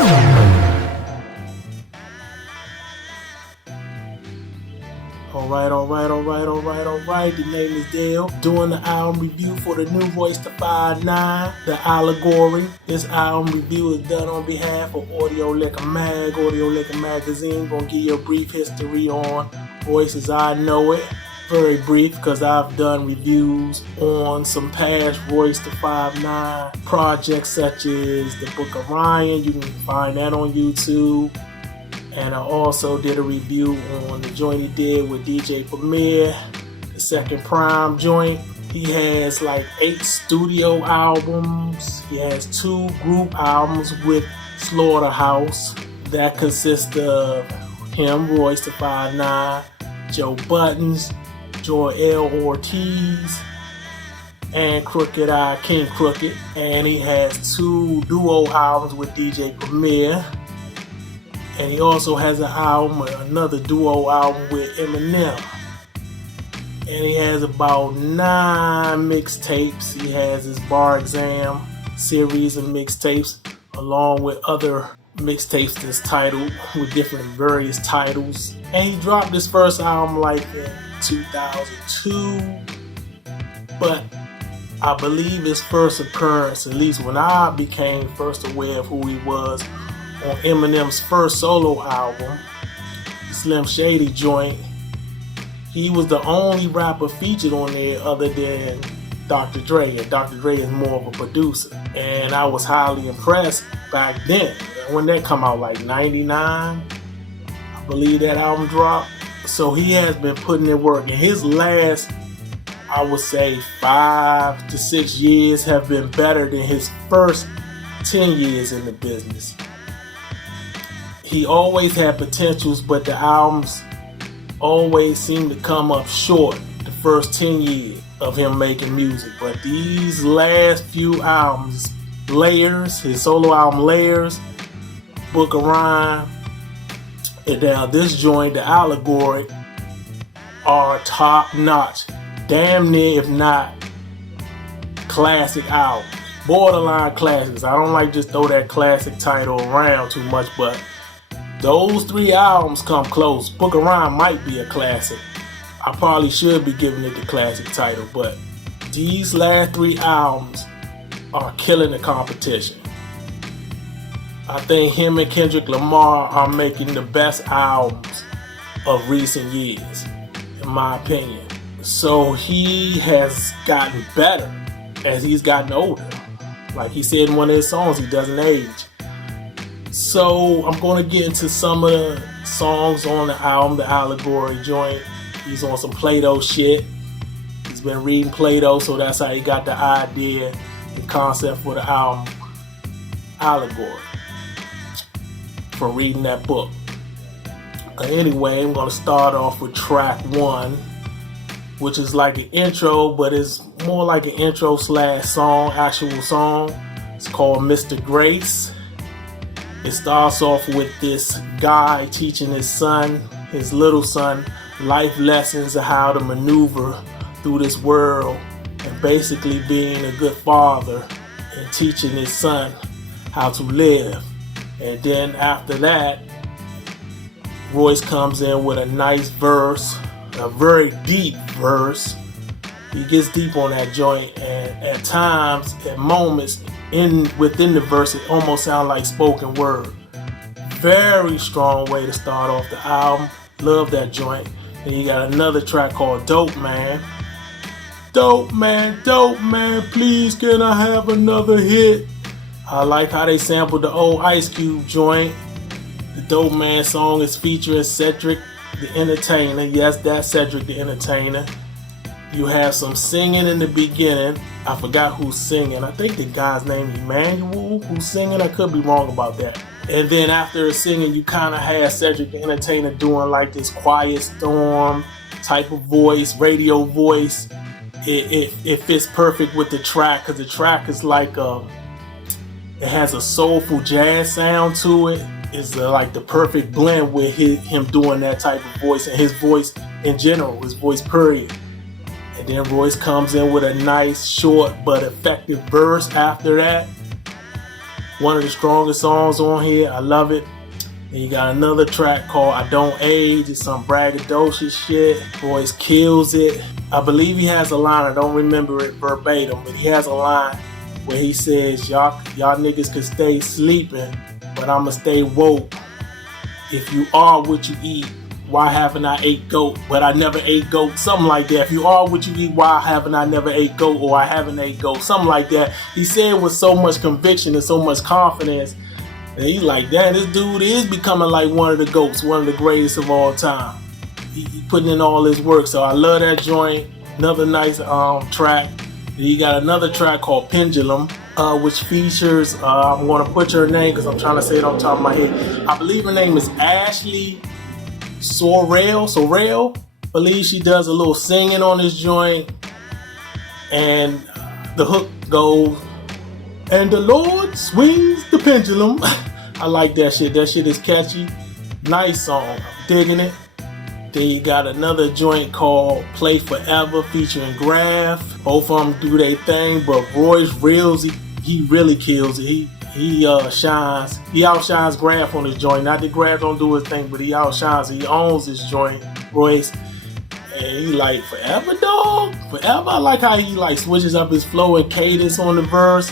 Alright. The name is Dale. Doing the album review for the new Royce the 5'9", the Allegory. This album review is done on behalf of Audio Liquor Mag, Audio Liquor Magazine. Gonna give you a brief history on Royce as I know it. Very brief because I've done reviews on some past Royce the 5'9" projects such as The Book of Ryan. You can find that on YouTube. And I also did a review on the joint he did with DJ Premier, the Second Prime joint. He has like 8 studio albums. He has 2 group albums with Slaughterhouse that consist of him, Royce the 5'9", Joe Buttons, Joel Ortiz, and Crooked Eye, King Crooked. And he has 2 duo albums with DJ Premier. And he also has an album, another duo album with Eminem. And he has about 9 mixtapes. He has his Bar Exam series of mixtapes, along with other mixtapes that's titled with different various titles. And he dropped his first album like in 2002. But I believe his first appearance, at least when I became first aware of who he was, on Eminem's first solo album, Slim Shady joint, he was the only rapper featured on there other than Dr. Dre, and Dr. Dre is more of a producer. And I was highly impressed back then. When that come out, like 99, I believe that album dropped. So he has been putting in work, and his last, I would say, 5 to 6 years have been better than his first 10 years in the business. He always had potentials, but the albums always seemed to come up short the first 10 years of him making music. But these last few albums, Layers, his solo album Layers, Book of Rhyme, and now this joint, the Allegory, are top notch. Damn near, if not classic albums. Borderline classics. I don't like just throw that classic title around too much, but those 3 albums come close. Book of Rhyme might be a classic. I probably should be giving it the classic title, but these last 3 albums are killing the competition. I think him and Kendrick Lamar are making the best albums of recent years, in my opinion. So he has gotten better as he's gotten older. Like he said in one of his songs, he doesn't age. So I'm going to get into some of the songs on the album, the Allegory joint. He's on some Plato shit. He's been reading Plato, so that's how he got the idea and concept for the album Allegory, from reading that book. Anyway, I'm going to start off with track 1, which is like an intro, but it's more like an intro / song, actual song. It's called Mr. Grace. It starts off with this guy teaching his son, his little son, life lessons of how to maneuver through this world, and basically being a good father and teaching his son how to live. And then after that, Royce comes in with a nice verse, a very deep verse. He gets deep on that joint, and at times, at moments, within the verse, it almost sounds like spoken word. Very strong way to start off the album. Love that joint. And you got another track called Dope Man. Dope man, please can I have another hit? I like how they sampled the old Ice Cube joint. The Dope Man song is featuring Cedric the Entertainer. Yes, that's Cedric the Entertainer. You have some singing in the beginning. I forgot who's singing. I think the guy's name is Emmanuel who's singing. I could be wrong about that. And then after the singing, you kind of have Cedric the Entertainer doing like this quiet storm type of voice, radio voice. It fits perfect with the track, because the track is like it has a soulful jazz sound to it. It's like the perfect blend with him doing that type of voice, and his voice in general, his voice period. And then Royce comes in with a nice, short, but effective verse after that. One of the strongest songs on here. I love it. And you got another track called I Don't Age. It's some braggadocious shit. Royce kills it. I believe he has a line, I don't remember it verbatim, but he has a line where he says, y'all niggas could stay sleeping, but I'ma stay woke. If you are what you eat, why haven't I ate goat, but I never ate goat? Something like that. If you are what you eat, why haven't I never ate goat, or I haven't ate goat? Something like that. He said with so much conviction and so much confidence. And he's like, damn, this dude is becoming like one of the GOATs, one of the greatest of all time. He putting in all his work, so I love that joint. Another nice track. And you got another track called Pendulum, which features, I'm going to butcher her name because I'm trying to say it on top of my head. I believe her name is Ashley Sorrell. I believe she does a little singing on this joint. And the hook goes, and the Lord swings the pendulum. I like that shit. That shit is catchy. Nice song. I'm digging it. Then you got another joint called Play Forever featuring Graph. Both of them do their thing, but Royce Reels, he really kills it. He shines. He outshines Graph on his joint. Not that Graph don't do his thing, but he outshines. He owns his joint, Royce. And he like, forever, dog? Forever? I like how he like switches up his flow and cadence on the verse.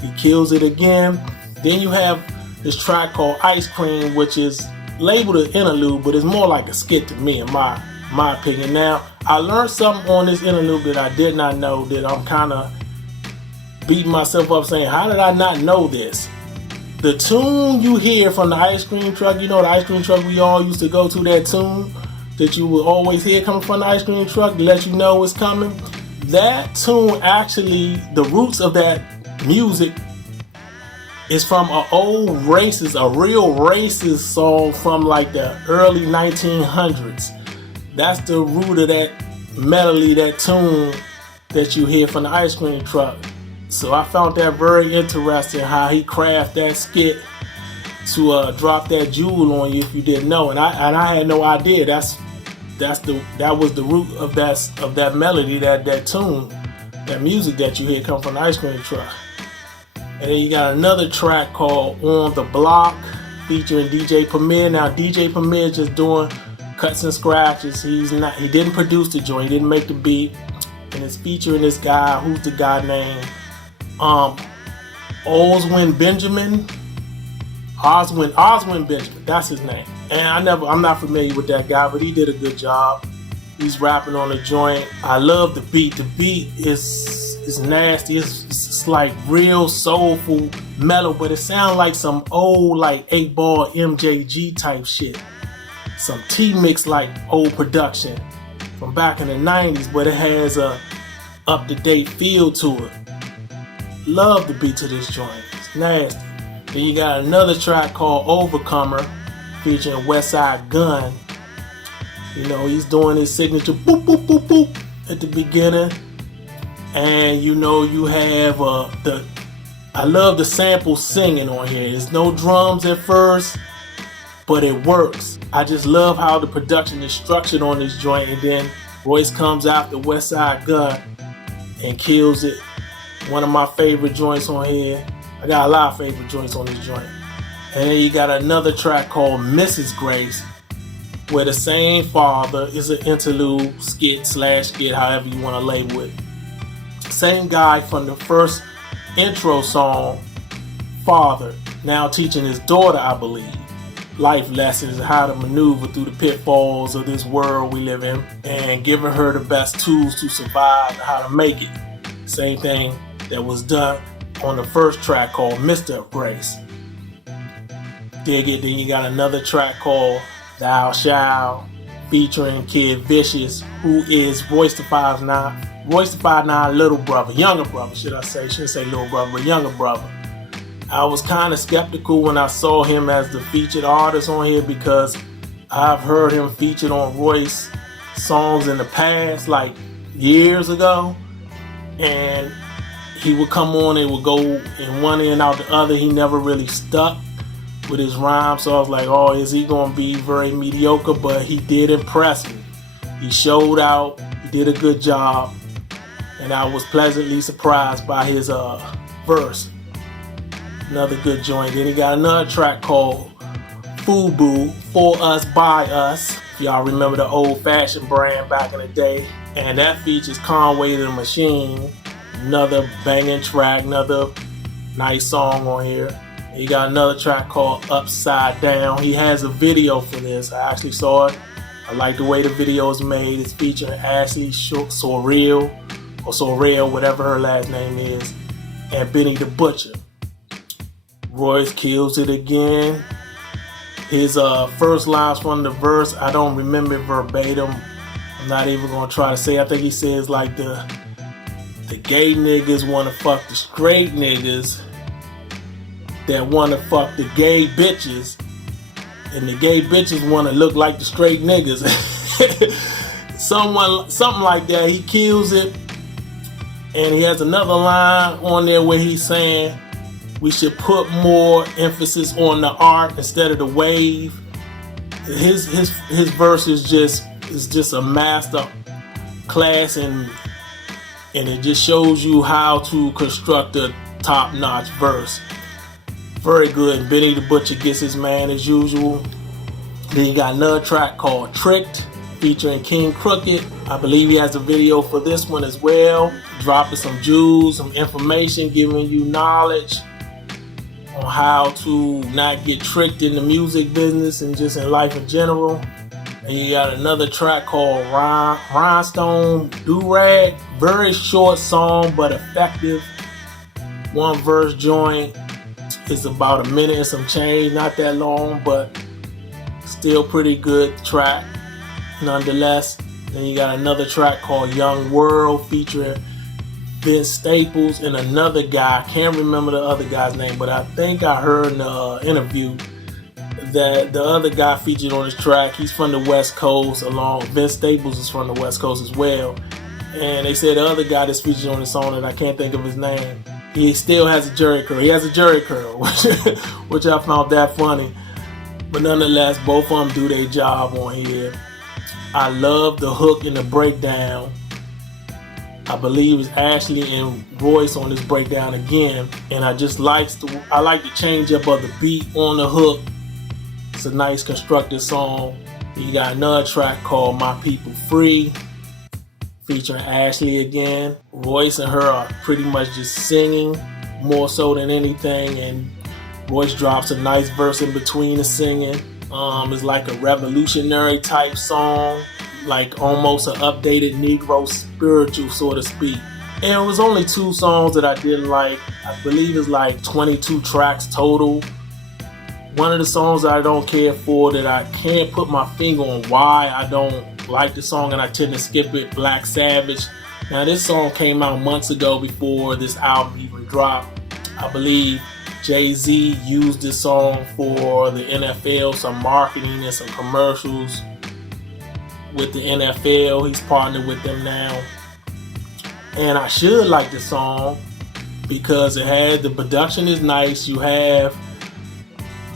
He kills it again. Then you have this track called Ice Cream, which is labeled an interlude, but it's more like a skit to me, in my opinion. Now, I learned something on this interlude that I did not know, that I'm kind of beating myself up saying, how did I not know this? The tune you hear from the ice cream truck, you know the ice cream truck we all used to go to, that tune that you would always hear coming from the ice cream truck to let you know it's coming. That tune actually, the roots of that music is from a real racist song from like the early 1900s. That's the root of that melody, that tune that you hear from the ice cream truck. So I found that very interesting, how he crafted that skit to drop that jewel on you if you didn't know. And I had no idea. That was the root of that melody, that tune, that music that you hear come from the ice cream truck. And then you got another track called On the Block featuring DJ Premier. Now DJ Premier is just doing cuts and scratches. He didn't produce the joint, he didn't make the beat. And it's featuring this guy, who's the guy named Oswin Benjamin, that's his name. And I'm not familiar with that guy, but he did a good job. He's rapping on the joint. I love the beat. The beat is nasty. It's like real soulful, mellow, but it sounds like some old like 8-ball MJG type shit. Some T-Mix like old production from back in the 90s, but it has a up-to-date feel to it. Love the beat to this joint. It's nasty. Then you got another track called Overcomer featuring Westside Gun. You know, he's doing his signature boop boop boop boop at the beginning. And you know, you have I love the sample singing on here. There's no drums at first, but it works. I just love how the production is structured on this joint, and then Royce comes after Westside Gun and kills it. One of my favorite joints on here. I got a lot of favorite joints on this joint. And then you got another track called Mrs. Grace, where the same father is an interlude, skit, however you want to label it. Same guy from the first intro song, father, now teaching his daughter, I believe, life lessons, how to maneuver through the pitfalls of this world we live in, and giving her the best tools to survive and how to make it. Same thing that was done on the first track called Mr. Grace. Dig it. Then you got another track called Thou Shall featuring Kid Vicious, who is Royce the 5'9" little brother, younger brother, should I say. Shouldn't say little brother, but younger brother. I was kind of skeptical when I saw him as the featured artist on here, because I've heard him featured on Royce songs in the past, like years ago, and he would come on and would go in one ear and out the other. He never really stuck with his rhyme, so I was like, oh, is he gonna be very mediocre? But he did impress me. He showed out, he did a good job, and I was pleasantly surprised by his verse. Another good joint. Then he got another track called FUBU, For Us, By Us. If y'all remember the old fashioned brand back in the day. And that features Conway the Machine. Another banging track, another nice song on here. He got another track called Upside Down. He has a video for this. I actually saw it. I like the way the video is made. It's featuring Ashley Sorrell, or Sorrell, whatever her last name is, and Benny the Butcher. Royce kills it again. His first lines from the verse, I don't remember verbatim. I'm not even gonna try to say. I think he says like the gay niggas wanna fuck the straight niggas that wanna fuck the gay bitches, and the gay bitches wanna look like the straight niggas. Something like that. He kills it. And he has another line on there where he's saying we should put more emphasis on the art instead of the wave. His verse is just a master class, and it just shows you how to construct a top-notch verse. Very good. Benny the Butcher gets his man as usual. Then you got another track called Tricked, featuring King Crooked. I believe he has a video for this one as well. Dropping some jewels, some information, giving you knowledge on how to not get tricked in the music business and just in life in general. And you got another track called Rhinestone Do-Rag. Very short song, but effective. One verse joint is about a minute and some change. Not that long, but still pretty good track nonetheless. Then you got another track called Young World featuring Vince Staples and another guy. I can't remember the other guy's name, but I think I heard in the interview that the other guy featured on this track, he's from the West Coast, along Vince Staples is from the West Coast as well. And they said the other guy that's featured on the song, and I can't think of his name, he still has a jerry curl. He has a jerry curl, which I found that funny. But nonetheless, both of them do their job on here. I love the hook and the breakdown. I believe it's Ashley and Royce on this breakdown again, and I like the change up of the beat on the hook. It's a nice constructed song. You got another track called My People Free, featuring Ashley again. Royce and her are pretty much just singing more so than anything, and Royce drops a nice verse in between the singing. It's like a revolutionary type song, like almost an updated Negro spiritual, so to speak. And it was only 2 songs that I didn't like. I believe it's like 22 tracks total. One of the songs I don't care for, that I can't put my finger on why I don't like the song and I tend to skip it, Black Savage. Now this song came out months ago before this album even dropped. I believe Jay-Z used this song for the NFL, some marketing and some commercials with the NFL. He's partnered with them now. And I should like this song because the production is nice. You have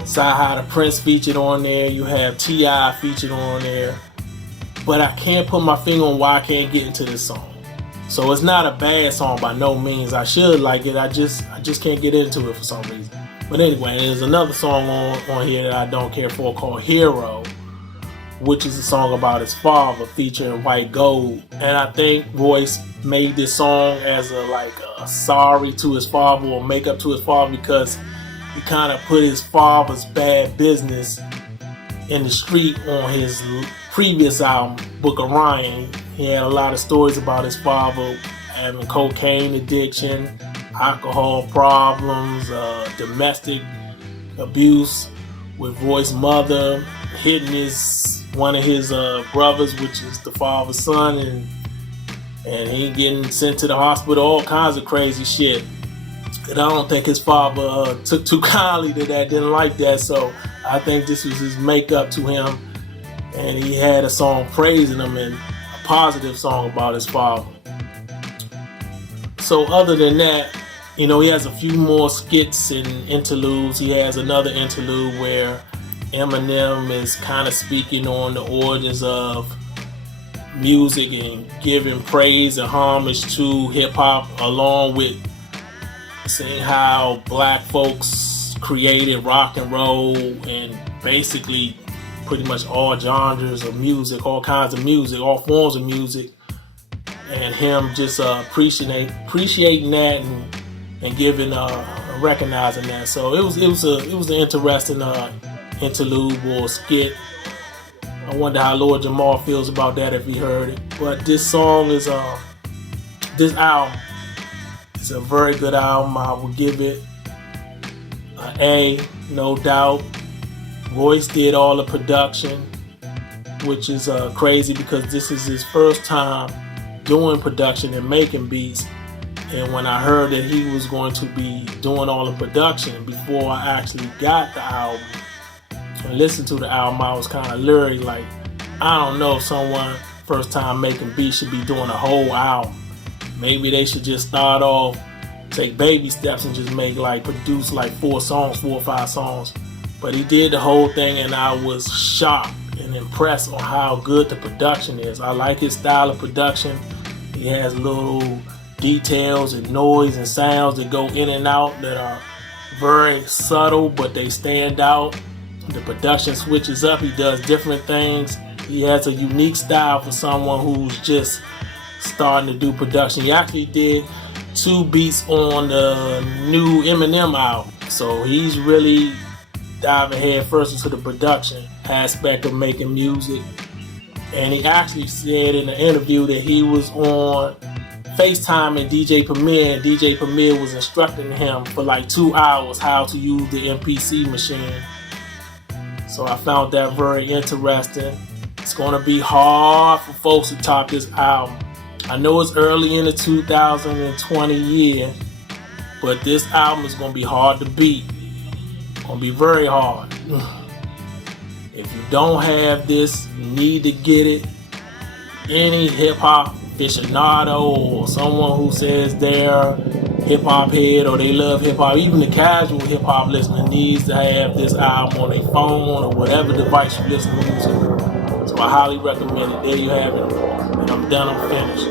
Sci-Hi the Prince featured on there. You have T.I. featured on there. But I can't put my finger on why I can't get into this song. So it's not a bad song by no means. I should like it. I just can't get into it for some reason. But anyway, there's another song on here that I don't care for called Hero, which is a song about his father featuring White Gold. And I think Royce made this song as a sorry to his father, or make up to his father, because he kind of put his father's bad business in the street on his previous album, Book of Ryan. He had a lot of stories about his father having cocaine addiction, alcohol problems, domestic abuse with Royce's mother, hitting one of his brothers, which is the father's son, and he getting sent to the hospital, all kinds of crazy shit. And I don't think his father took too kindly to that, didn't like that, so I think this was his makeup to him, and he had a song praising him and a positive song about his father. So other than that, he has a few more skits and interludes. He has another interlude where Eminem is kind of speaking on the origins of music and giving praise and homage to hip-hop, along with seeing how black folks created rock and roll and basically pretty much all genres of music, all kinds of music, all forms of music, and him just appreciating that and giving recognizing that. So it was an interesting interlude or skit. I wonder how Lord Jamal feels about that if he heard it. But this song is this album is a very good album. I will give it an A, no doubt. Royce did all the production, which is crazy because this is his first time doing production and making beats. And when I heard that he was going to be doing all the production before I actually got the album and listened to the album, I was kind of leery. Like, I don't know if someone first time making beats should be doing a whole album. Maybe they should just start off, take baby steps and just produce like 4 or 5 songs. But he did the whole thing, and I was shocked and impressed on how good the production is. I like his style of production. He has little details and noise and sounds that go in and out that are very subtle, but they stand out. The production switches up. He does different things. He has a unique style for someone who's just starting to do production. He actually did 2 beats on the new Eminem album. So he's really diving head first into the production aspect of making music. And he actually said in an interview that he was on FaceTime and DJ Premier, and DJ Premier was instructing him for like 2 hours how to use the MPC machine. So I found that very interesting. It's going to be hard for folks to top this album. I know it's early in the 2020 year, but this album is going to be hard to beat. It's going to be very hard. If you don't have this, you need to get it. Any hip-hop aficionado or someone who says they're hip-hop head or they love hip-hop, even the casual hip-hop listener needs to have this album on their phone or whatever device you listen to music. So I highly recommend it. There you have it. And I'm done. I'm finished.